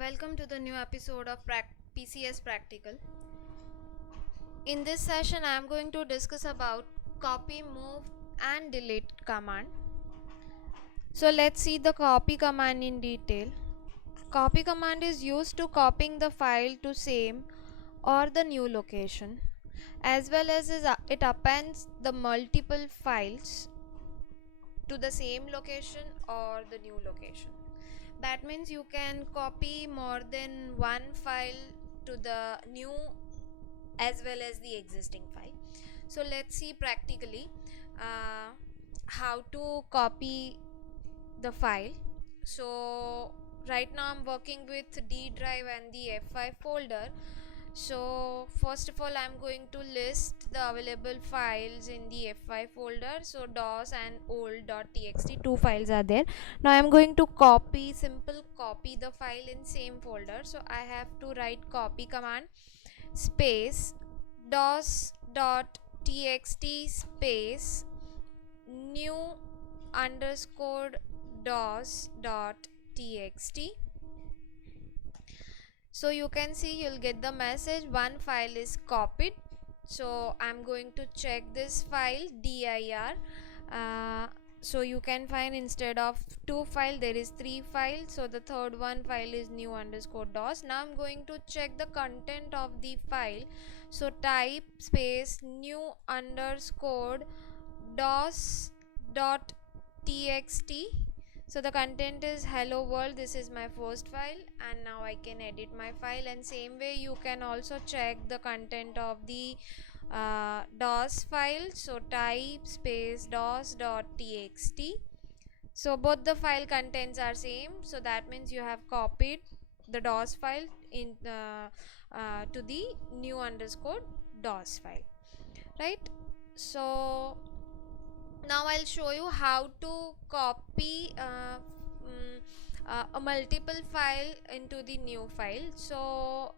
Welcome to the new episode of PCS Practical. In this session, I am going to discuss about copy, move, and delete command. So let's see the copy command in detail. Copy command is used to copying the file to same or the new location, as well as it appends the multiple files to the same location or the new location. That means you can copy more than one file to the new as well as the existing file. So let's see practically how to copy the file. So right now I'm working with D drive and the F5 folder. So first of all, I'm going to list the available files in the F5 folder. So dos and old.txt, two files are there. Now I'm going to simple copy the file in same folder. So I have to write copy command space dos.txt space new underscore dos.txt. So you can see you'll get the message one file is copied. So I'm going to check this file dir. So you can find instead of two file there is three files. So the third one file is new underscore dos. Now I'm going to check the content of the file. So type space new underscore dos dot txt. So the content is hello world. This is my first file, and now I can edit my file. And same way you can also check the content of the dos file. So type space dos.txt. So both the file contents are same, so that means you have copied the dos file in to the new underscore dos file, right? So now I'll show you how to copy a multiple file into the new file. So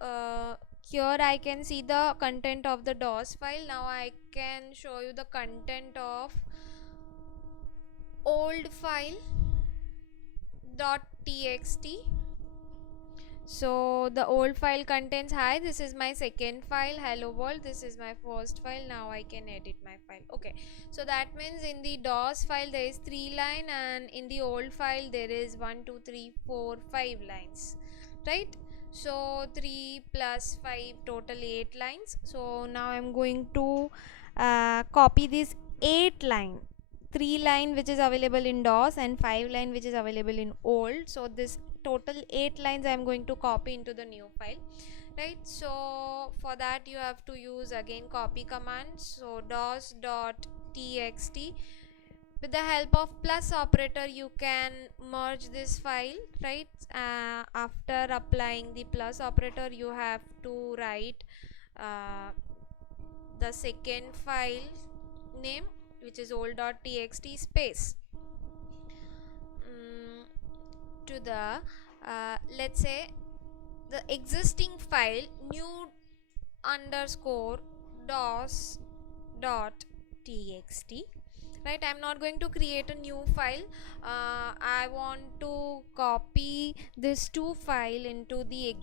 here I can see the content of the dos file. Now I can show you the content of old file .txt. So the old file contains hi, this is my second file, hello world, this is my first file. Now I can edit my file. Okay, so that means in the dos file there is 3 line, and in the old file there is 1 2 3 4 5 lines, right? So 3 plus 5 total 8 lines. So now I'm going to copy this 8 line, 3 line which is available in dos and 5 line which is available in old. So this total 8 lines I am going to copy into the new file, right? So for that you have to use again copy command. So dos.txt, with the help of plus operator you can merge this file, right? After applying the plus operator you have to write the second file name, which is old.txt space to the let's say the existing file new underscore dos dot txt, right? I'm not going to create a new file. I want to copy this two file into the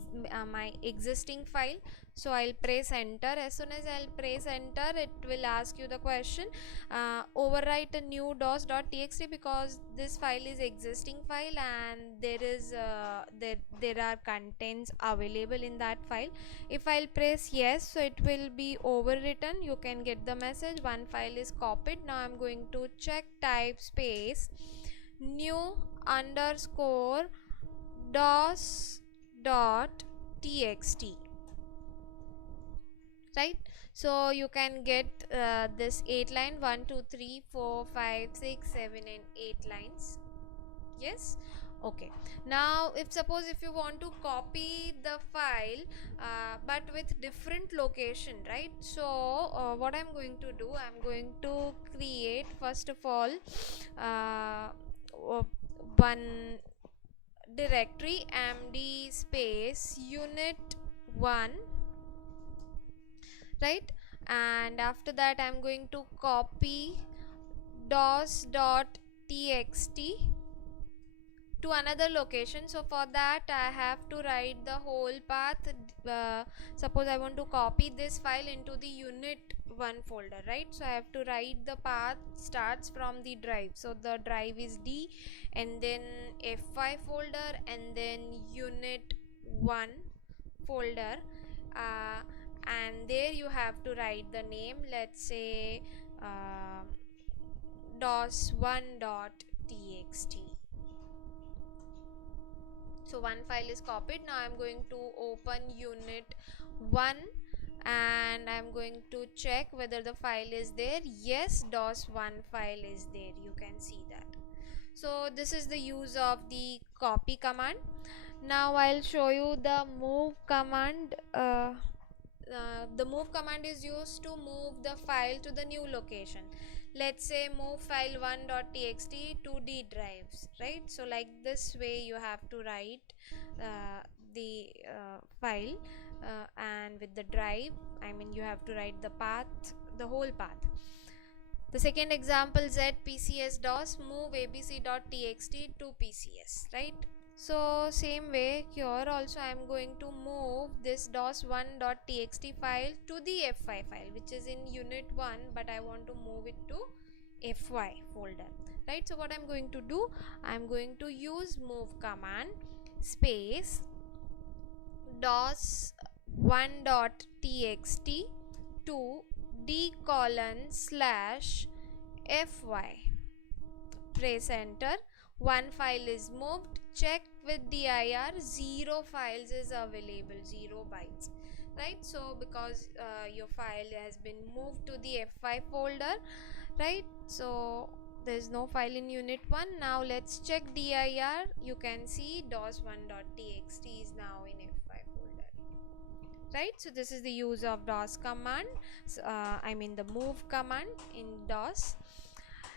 my existing file. So I'll press enter. As soon as I'll press enter, it will ask you the question, overwrite a new dos.txt, because this file is existing file and there is there are contents available in that file. If I'll press yes, so it will be overwritten. You can get the message one file is copied. Now I'm going to check, type space new underscore dos dot txt, right? So you can get this 8 line, 1 2 3 4 5 6 7 and 8 lines. Yes, okay. Now if suppose if you want to copy the file but with different location, right? So what I'm going to do, I'm going to create first of all one directory md space unit1, right? And after that I'm going to copy dos.txt to another location. So for that I have to write the whole path. Suppose I want to copy this file into the unit1 folder, right? So I have to write the path starts from the drive. So the drive is D, and then F5 folder, and then unit1 folder, and there you have to write the name. Let's say dos1.txt. So one file is copied. Now I'm going to open unit1 and I'm going to check whether the file is there. Yes, dos1 file is there, you can see that. So this is the use of the copy command. Now I'll show you the move command. The move command is used to move the file to the new location. Let's say move file 1.txt to D drives, right? So like this way you have to write the file, and with the drive, I mean you have to write the path, the whole path. The second example, zpcs dos move abc.txt to pcs, right? So same way here also I am going to move this dos1.txt file to the f5 file, which is in unit1, but I want to move it to fy folder, right? So what I'm going to do, I'm going to use move command space dos1.txt to d:/fy. Press enter. One file is moved. Check with dir, 0 files is available, 0 bytes, right? So because your file has been moved to the f5 folder, right? So there's no file in unit1. Now let's check dir. You can see dos1.txt is now in f5 folder, right? So this is the use of dos command, I mean the move command in dos.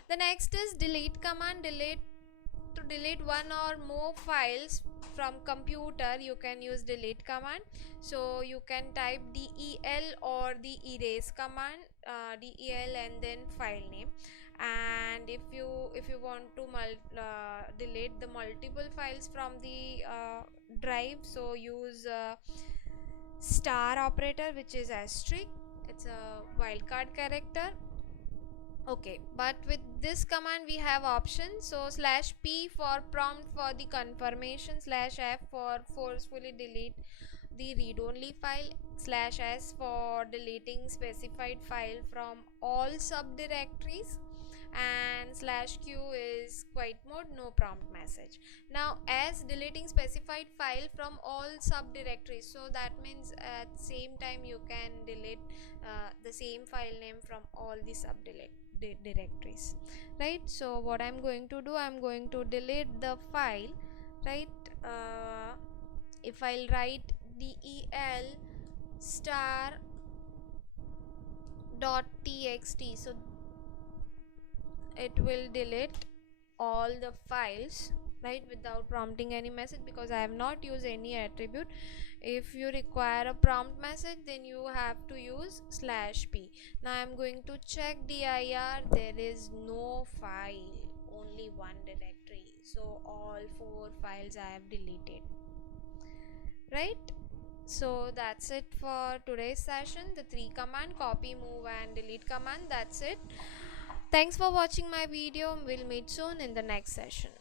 The next is delete command. To delete one or more files from computer, you can use delete command. So you can type del or the erase command, del and then file name. And if you want to delete the multiple files from the drive, so use star operator, which is asterisk. It's a wildcard character. Okay, but with this command we have options. So /p for prompt for the confirmation, /f for forcefully delete the read-only file, /s for deleting specified file from all subdirectories, and /q is quiet mode, no prompt message. Now as deleting specified file from all subdirectories, so that means at same time you can delete the same file name from all the subdirectories, right? So what I'm going to do, I'm going to delete the file, right? If I'll write del star dot txt, so it will delete all the files, right, without prompting any message, because I have not used any attribute. If you require a prompt message, then you have to use /p. Now I'm going to check dir. There is no file, only one directory, so all 4 files I have deleted, right? So that's it for today's session. The 3 command, copy, move and delete command, that's it. Thanks for watching my video. We'll meet soon in the next session.